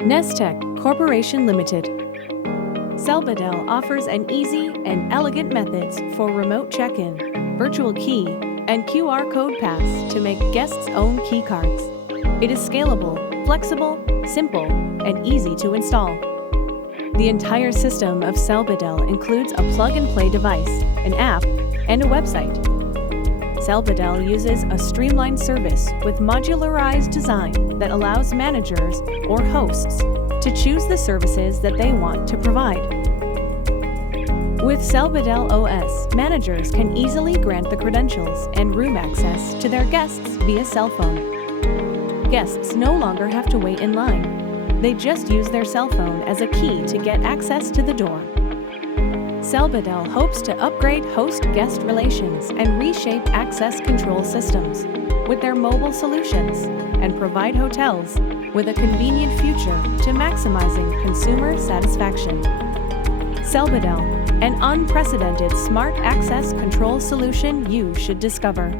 Nestec Corporation Limited. Cellbedell offers an easy and elegant methods for remote check-in, virtual key, and QR code pass to make guests own key cards. It is scalable, flexible, simple, and easy to install. The entire system of Cellbedell includes a plug-and-play device, an app, and a website. Cellbedell uses a streamlined service with modularized design that allows managers or hosts to choose the services that they want to provide. With Cellbedell OS, managers can easily grant the credentials and room access to their guests via cell phone. Guests no longer have to wait in line. They just use their cell phone as a key to get access to the door. Cellbedell hopes to upgrade host-guest relations and reshape access control systems with their mobile solutions and provide hotels with a convenient future to maximizing consumer satisfaction. Cellbedell, an unprecedented smart access control solution you should discover.